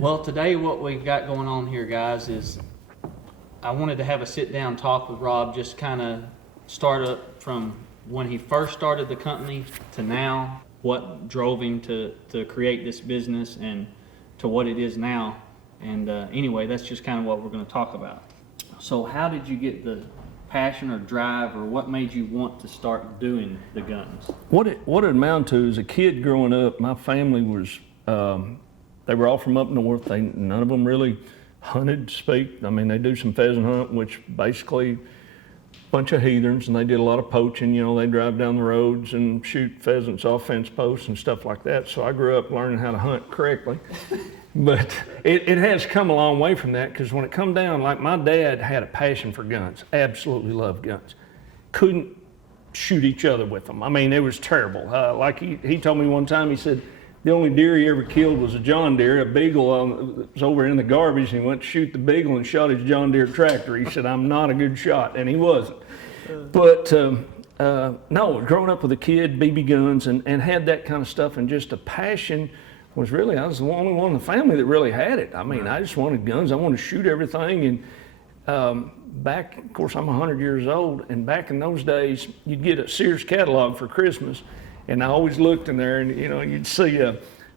Well, today what we've got going on here, guys, is I wanted to have a sit-down talk with Rob, just kind of start up from when he first started the company to now, what drove him to create this business and to what it is now. And anyway, that's just kind of what we're going to talk about. So how did you get the passion or drive, or what made you want to start doing the guns? What it amounted to is, a kid growing up, my family was, they were all from up north. None of them really hunted, to speak. I mean, they do some pheasant hunt, which basically a bunch of heathens, and they did a lot of poaching. You know, they drive down the roads and shoot pheasants off fence posts and stuff like that. So I grew up learning how to hunt correctly. But it has come a long way from that, because when it come down, like, my dad had a passion for guns, absolutely loved guns. Couldn't shoot each other with them. I mean, it was terrible. Like he told me one time, he said, the only deer he ever killed was a John Deere. A beagle was over in the garbage, and he went to shoot the beagle and shot his John Deere tractor. He said, I'm not a good shot, and he wasn't. But no, growing up with a kid, BB guns, and had that kind of stuff, and just a passion was really, I was the only one in the family that really had it. I mean, I just wanted guns. I wanted to shoot everything. And back, of course, I'm 100 years old, and back in those days, you'd get a Sears catalog for Christmas, and I always looked in there, and, you know, you'd see a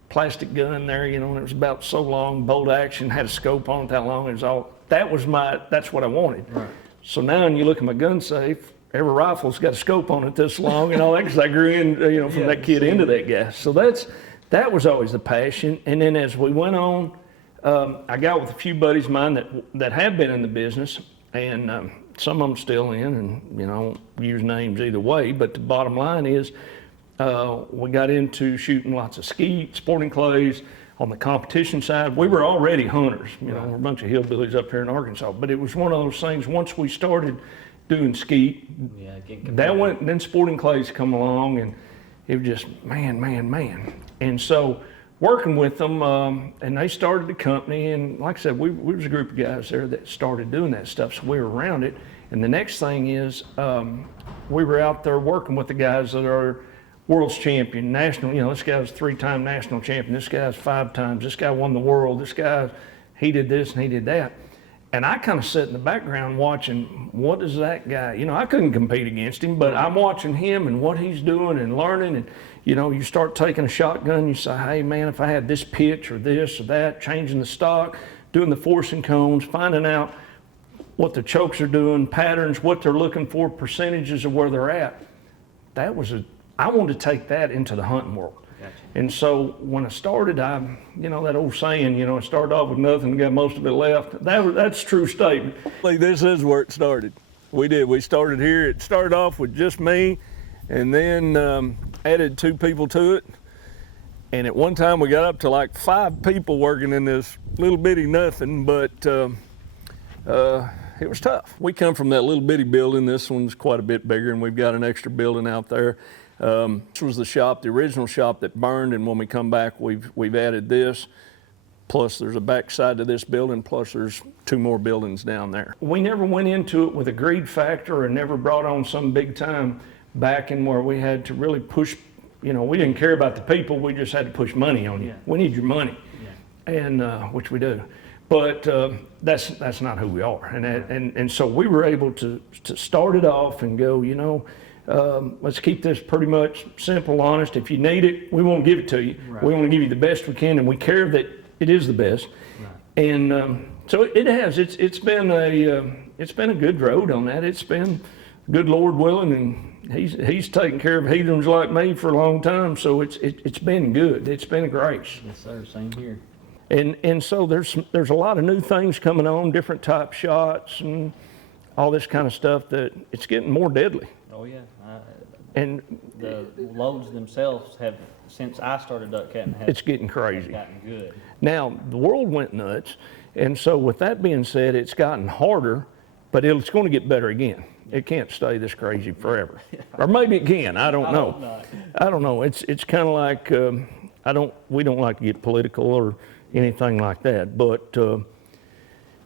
plastic gun there, you know, and it was about so long, bolt action, had a scope on it that long. It was all, that's what I wanted. Right. So now when you look at my gun safe, every rifle's got a scope on it this long and all that, because I grew in, you know, from that kid into that guy. So that was always the passion. And then as we went on, I got with a few buddies of mine that have been in the business, and some of them still in, and, you know, use names either way, but the bottom line is, we got into shooting lots of skeet, sporting clays. On the competition side, we were already hunters. You know, we're a bunch of hillbillies up here in Arkansas, but it was one of those things, once we started doing skeet, that went, then sporting clays come along, and it was just, man. And so working with them, and they started the company, and like I said, we was a group of guys there that started doing that stuff, so we were around it. And the next thing is, we were out there working with the guys that are world's champion, national, you know, this guy was 3-time national champion, this guy's 5 times, this guy won the world, this guy, he did this and he did that. And I kind of sit in the background watching, what is that guy? You know, I couldn't compete against him, but I'm watching him and what he's doing and learning. And, you know, you start taking a shotgun, you say, hey man, if I had this pitch or this or that, changing the stock, doing the forcing cones, finding out what the chokes are doing, patterns, what they're looking for, percentages of where they're at. I wanted to take that into the hunting world. Gotcha. And so when I started, you know, that old saying, you know, I started off with nothing and got most of it left. That's a true statement. This is where it started. We did. We started here. It started off with just me, and then added 2 people to it. And at one time we got up to like 5 people working in this little bitty nothing, but it was tough. We come from that little bitty building. This one's quite a bit bigger, and we've got an extra building out there. This was the shop, the original shop that burned, and when we come back, we've added this. Plus there's a back side to this building, plus there's 2 more buildings down there. We never went into it with a greed factor, and never brought on some big time backing where we had to really push, you know, we didn't care about the people, we just had to push money on you. Yeah. We need your money, and which we do. But that's not who we are, and so we were able to start it off and go, you know, let's keep this pretty much simple, honest. If you need it, we won't give it to you. Right. We want to give you the best we can, and we care that it is the best. Right. And so it has. It's been a good road on that. It's been good, Lord willing, and He's taken care of heathens like me for a long time. So it's been good. It's been a grace. Yes, sir. Same here. And so there's a lot of new things coming on, different type shots and all this kind of stuff, that it's getting more deadly. Oh yeah, and the loads themselves have, since I started duck catting, it's getting crazy. Gotten good. Now the world went nuts, and so with that being said, it's gotten harder, but it's going to get better again. It can't stay this crazy forever, or maybe it can. I don't know. I don't know. It's kind of like we don't like to get political or anything like that, but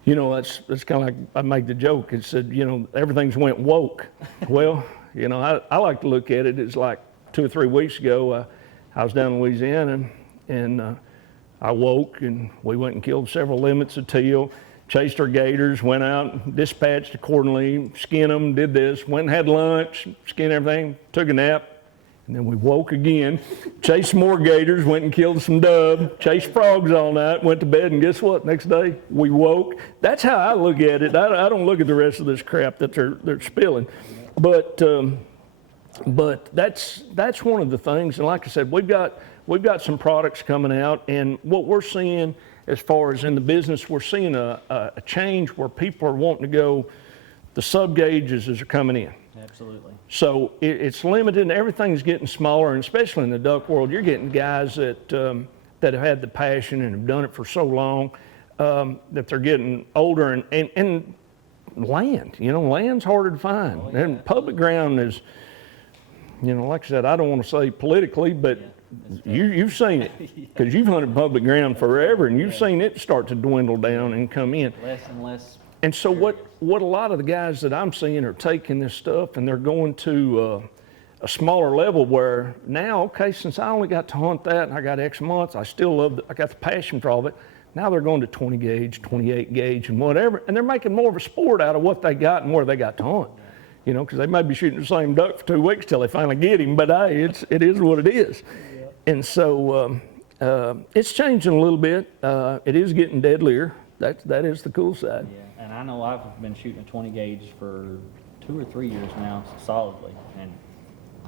you know, that's kind of like, I make the joke. It said, you know, everything's went woke. Well, you know, I like to look at it as like 2 or 3 weeks ago, I was down in Louisiana, and I woke and we went and killed several limits of teal, chased our gators, went out, dispatched accordingly, skinned them, did this, went and had lunch, skinned everything, took a nap, and then we woke again, chased some more gators, went and killed some dove, chased frogs all night, went to bed, and guess what? Next day, we woke. That's how I look at it. I don't look at the rest of this crap that they're spilling. But that's one of the things, and like I said, we've got some products coming out, and what we're seeing as far as in the business, we're seeing a change where people are wanting to go, the sub gauges are coming in. Absolutely. So it's limited, and everything's getting smaller, and especially in the duck world, you're getting guys that have had the passion and have done it for so long that they're getting older, and land, land's harder to find. Oh, yeah, and public ground is, like I said, I don't want to say politically, but you've seen it, because you've hunted public ground forever, and you've seen it start to dwindle down and come in. Less and less. And so what a lot of the guys that I'm seeing are taking this stuff and they're going to a smaller level where now, okay, since I only got to hunt that and I got X months, I got the passion for all of it. Now they're going to 20 gauge, 28 gauge and whatever, and they're making more of a sport out of what they got and where they got to hunt. Because they may be shooting the same duck for 2 weeks till they finally get him, but hey, it is what it is. Yeah. And so it's changing a little bit. It is getting deadlier. That is the cool side. Yeah. And I know I've been shooting a 20 gauge for 2 or 3 years now, solidly, and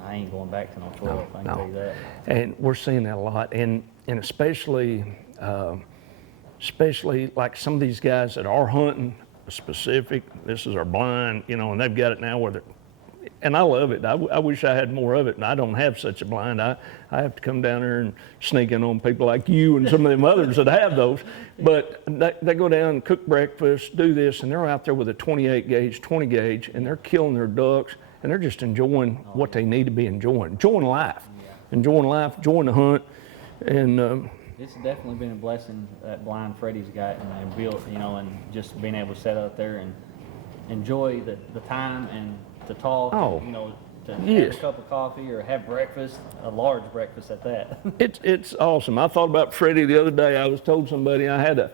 I ain't going back to no 12. I can tell you that. And we're seeing that a lot, and especially like some of these guys that are hunting a specific. This is our blind, and they've got it now where they're. And I love it. I wish I had more of it, and I don't have such a blind. I have to come down there and sneak in on people like you and some of them others that have those. But they go down and cook breakfast, do this, and they're out there with a 28 gauge, 20 gauge, and they're killing their ducks, and they're just enjoying what they need to be enjoying life, enjoying the hunt. And it's definitely been a blessing that blind Freddie's got and built, and just being able to sit out there and enjoy the time and to talk, to have a cup of coffee or have breakfast, a large breakfast at that. It's awesome. I thought about Freddie the other day. I was told somebody I had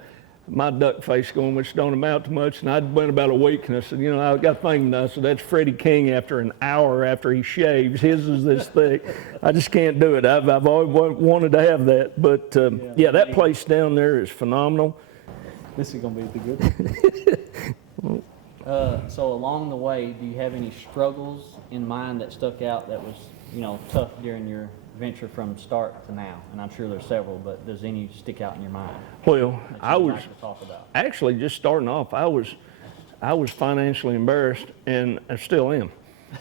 my duck face going, which don't amount to much, and I'd went about a week, and I said, I got thinking, I said, that's Freddie King after an hour after he shaves. His is this thick. I just can't do it. I've always wanted to have that, but that place down there is phenomenal. This is going to be the good. So along the way, do you have any struggles in mind that stuck out that was, tough during your venture from start to now? And I'm sure there's several, but does any stick out in your mind? Well, I was like to talk about? Actually just starting off. I was financially embarrassed, and I still am.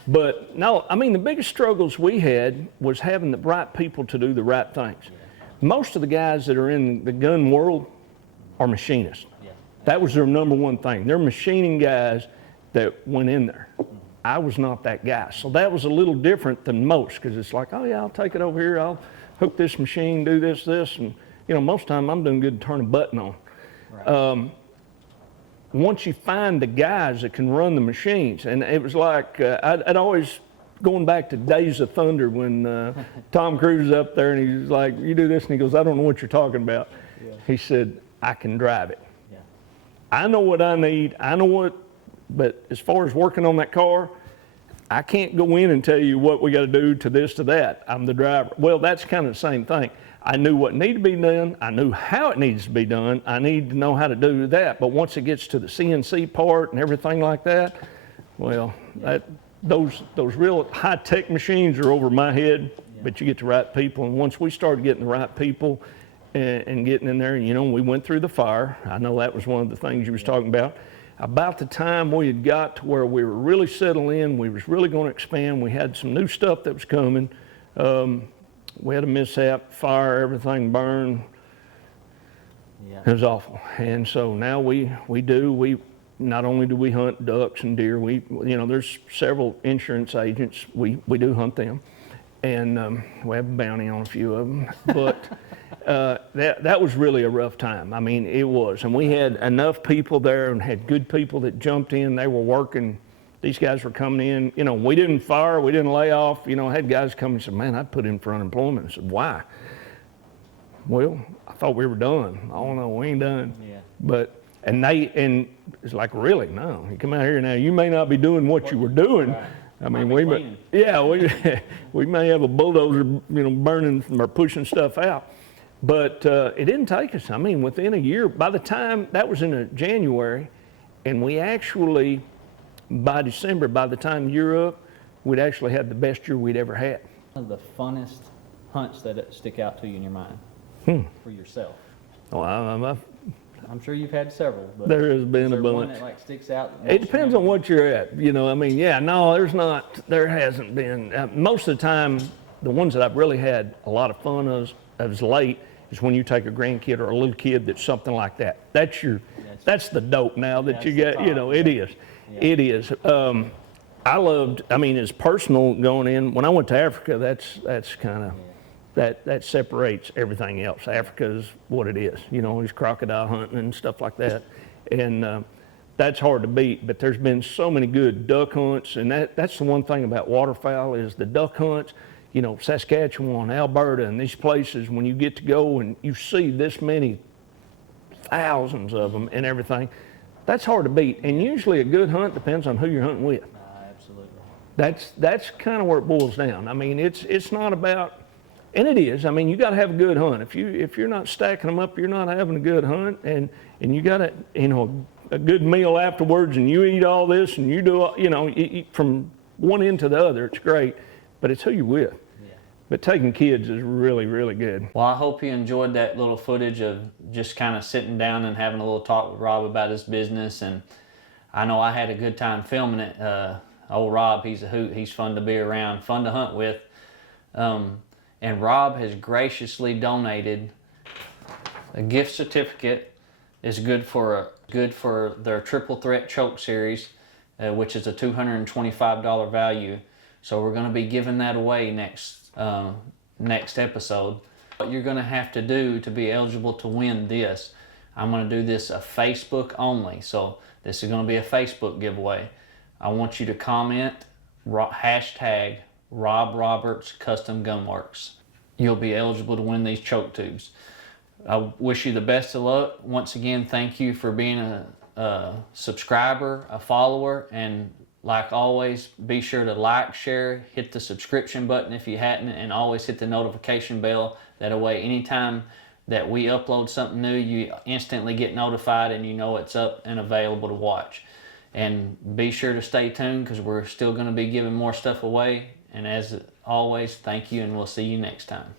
But no, the biggest struggles we had was having the right people to do the right things. Most of the guys that are in the gun world are machinists. That was their number one thing. They're machining guys that went in there. I was not that guy. So that was a little different than most, because it's like, oh yeah, I'll take it over here. I'll hook this machine, do this. And most of the time I'm doing good to turn a button on. Right. Once you find the guys that can run the machines, and it was like, I'd always, going back to Days of Thunder when Tom Cruise is up there and he's like, you do this, and he goes, I don't know what you're talking about. Yeah. He said, I can drive it. I know what I need, but as far as working on that car, I can't go in and tell you what we got to do to this, to that. I'm the driver. Well, that's kind of the same thing. I knew what needed to be done. I knew how it needs to be done. I need to know how to do that. But once it gets to the CNC part and everything like that, well, those real high-tech machines are over my head, but you get the right people. And once we started getting the right people, and getting in there, and we went through the fire. I know that was one of the things you was talking about. About the time we had got to where we were really settled in, we was really going to expand, we had some new stuff that was coming. We had a mishap, fire, everything burned. Yeah. It was awful. And so now we not only do we hunt ducks and deer, there's several insurance agents, we do hunt them. And we have a bounty on a few of them, but that was really a rough time. It was, and we had enough people there and had good people that jumped in. They were working. These guys were coming in. We didn't fire, we didn't lay off. I had guys come and said, "Man, I'd put in for unemployment." I said, "Why?" well, I thought we were done. Oh no, we ain't done. Yeah. But, and it's like, really? No, you come out here now, you may not be doing what you were doing. Right. I Might mean, be we cleaning. we may have a bulldozer, burning or pushing stuff out. But it didn't take us. I mean, within a year, by the time, that was in January, and we actually, by December, by the time you're up, we'd actually had the best year we'd ever had. One of the funnest hunts that stick out to you in your mind for yourself? Well, I'm sure you've had several, but there has been is a there bunch. one that like sticks out? It depends on what you're at. I mean, yeah, no, there hasn't been. Most of the time, the ones that I've really had a lot of fun of late is when you take a grandkid or a little kid that's something like that. That's the dope now that you get, it is. Yeah. It is. I mean, it's personal going in. When I went to Africa, that's kind of, that separates everything else. Africa is what it is, it's crocodile hunting and stuff like that. And that's hard to beat, but there's been so many good duck hunts, and that's the one thing about waterfowl is the duck hunts, Saskatchewan, Alberta, and these places, when you get to go and you see this many thousands of them and everything, that's hard to beat. And usually a good hunt depends on who you're hunting with. Absolutely. That's kind of where it boils down. I mean, it's not about, and it is. I mean, you got to have a good hunt. If you're not stacking them up, you're not having a good hunt. And you got to, a good meal afterwards, and you eat all this, and you do, eat from one end to the other. It's great, but it's who you're with. Yeah. But taking kids is really, really good. Well, I hope you enjoyed that little footage of just kind of sitting down and having a little talk with Rob about his business. And I know I had a good time filming it. Old Rob, he's a hoot. He's fun to be around, fun to hunt with. And Rob has graciously donated a gift certificate. It's good for their Triple Threat Choke Series, which is a $225 value. So we're going to be giving that away next episode. What you're going to have to do to be eligible to win this, I'm going to do this a Facebook only. So this is going to be a Facebook giveaway. I want you to comment hashtag Rob Roberts Custom Gunworks. You'll be eligible to win these choke tubes. I wish you the best of luck. Once again, thank you for being a subscriber, a follower, and like always, be sure to like, share, hit the subscription button if you hadn't, and always hit the notification bell. That way, anytime that we upload something new, you instantly get notified and you know it's up and available to watch. And be sure to stay tuned because we're still going to be giving more stuff away. And as always, thank you, and we'll see you next time.